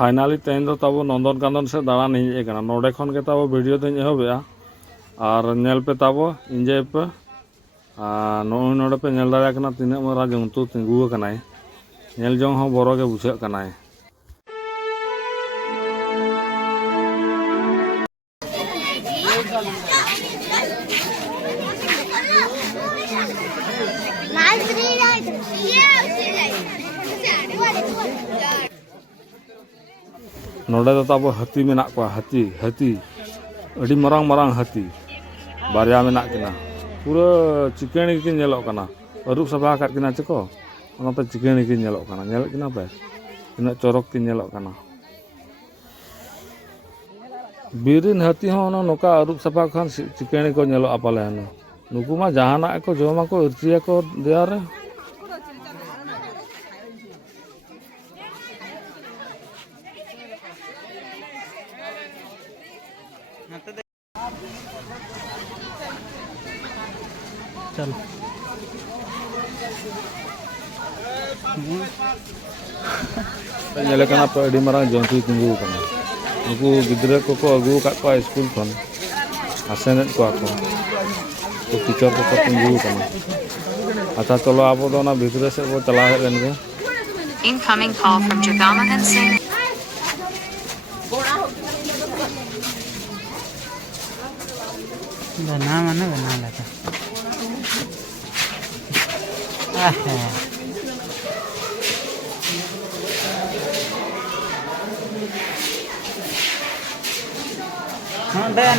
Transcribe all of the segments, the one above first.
Finally तेन दो तब नंदनकानन से दाड़ान हेज कना नोडे खन के तब वीडियो दिन एहबेआ और नेल पे तब इंजॉय पे नोई नोडे पे नेल दाड़ा कना तीना मारा जंतु तिंगु कनाय नेल जोंग हो बरो के बुझाग कनाय। नोडे तो तब हाथी मेना को हाथी हाथी अड़ी मरांग मरांग हाथी बारिया मेना किना पूरा चिकेनी की नेलोग कना अरुप सभा काट किना चको ओनाते चिकेनी की नेलोग कना नेल किना पे तिना चोरक की नेलोग कना बीरिन हाथी हो नोका अरुप सभा खान चिकेनी को नेलोग पाले नुकु मा जहाना को जमा को इर्चिया को देयारे चल नेले कना पे अड़ी मारांग जंतु तिंगु कना नुकु गिद्रा को अगु का स्कूल खन आसेनेट को टीचर को तिंगु कना। अच्छा चलो आप भितरे से वो चला हेन गे। Incoming call from Jagamahan Singh. बना माने बना लेता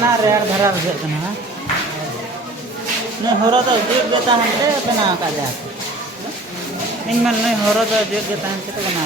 ना रेड धरा बुझे हर तो जेब गेता बना का इन मन नहीं हर तो जेब गेता बना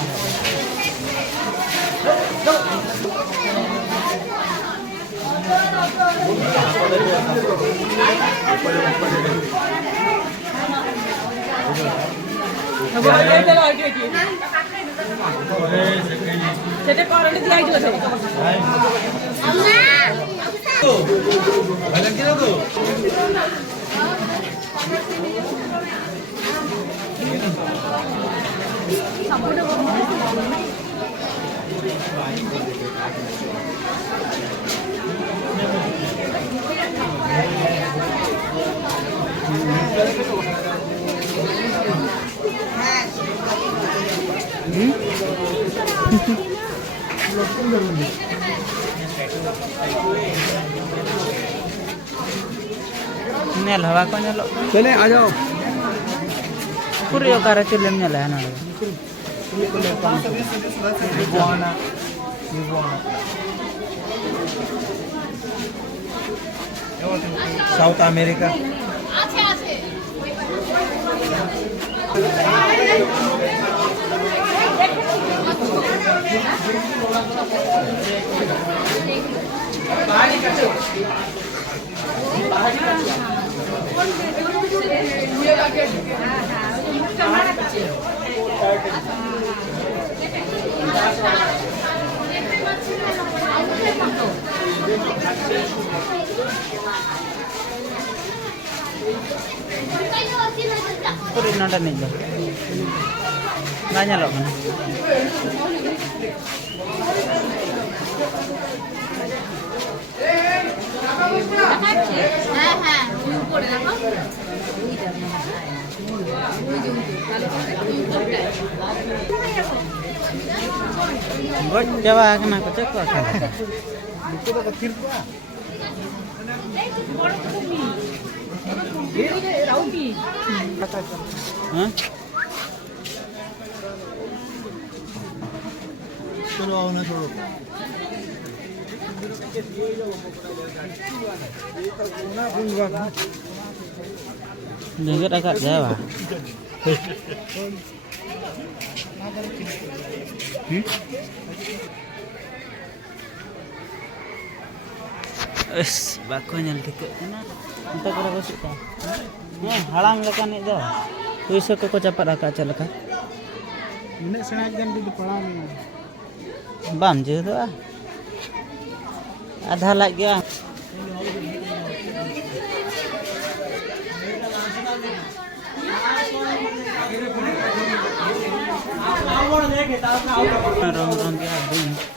नेल हवा को नेलो चले आ जाओ पूरी ओकार चले नेल है ना साउथ अमेरिका पूरी नोटा नहीं दो banyak kan buat Jawa kena kocok kan itu udah kecil gua hah चलो आओ ना छोड़ो Nugget agak Jawa. Baku nyal tiket na. Entah kira kau suka. Halang lekan ni dah. Tuisah kau cepat agak celaka. Ini senang kan di depan ni. Bam je tu ah. Ada lagi ah. Rong-rong dia habis.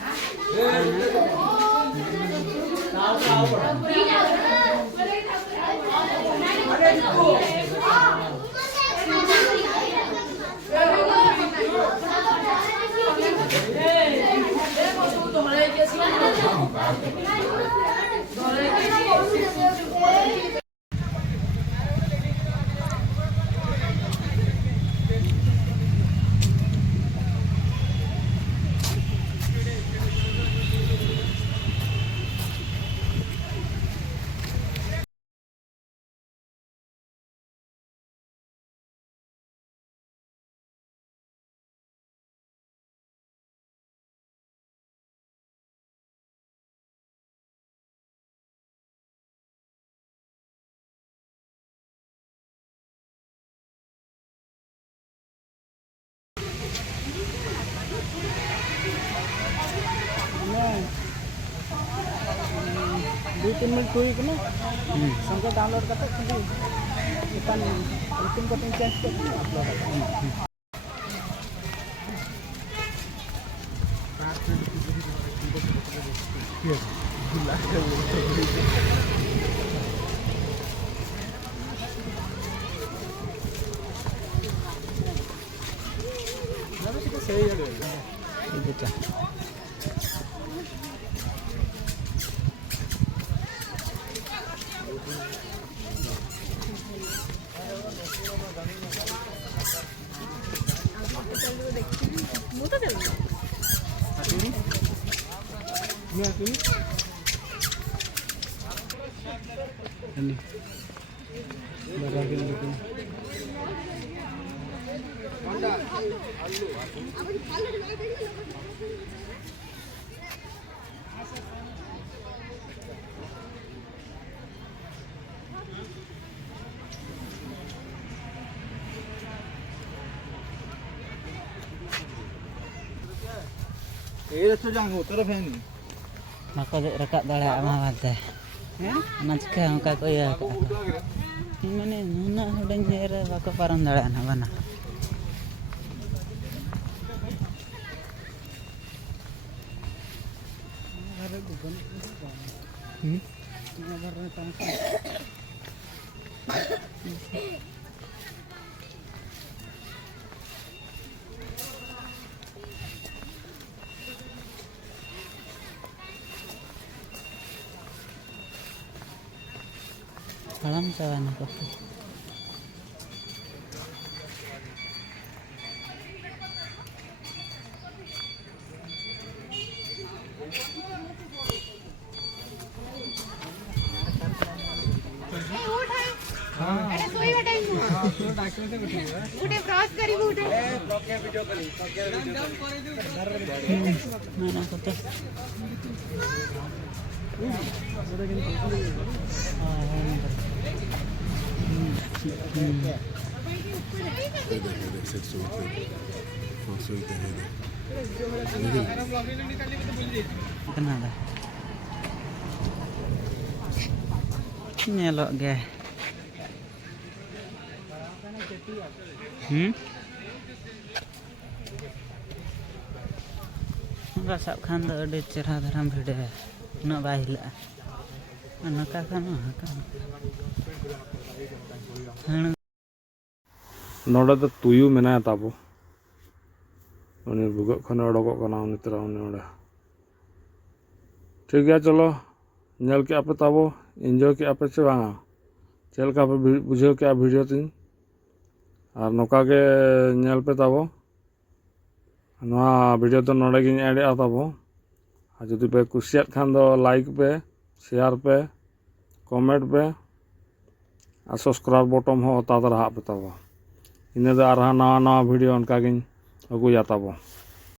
2-3 minute हुई कि ना संगे download करते खाली Icahn meeting को change करते upload बेटा Maka rekap dalam amal teh. Macam muka ko ya. Mana nuna udah nyera bako parang dalam apa na? Alam sawan ako. Mana ako to? Kenapa? Nyelok ge. Enggak sab khan do ade cerah dharam video na bahila. Anaka kan नोड़े तो तुयु मेना ताबो उनी भुगत खने अडोक कना उनी तरा उनी नोड़े ठीक है चलो नेल के आपे ताबो एंजॉय के आपे से बांगा चल का पे बुझे के वीडियो तीन और नोका के नेल पे ताबो नोआ वीडियो तो नोड़े गिन एड आ ताबो और जदि पे कुसियत खान दो लाइक पे शेयर पे कमेंट पे और सब्सक्राइब बटन हो ता दरा पे ताबो इन्हें नवा नवा वीडियो उनका अगुया ताबो।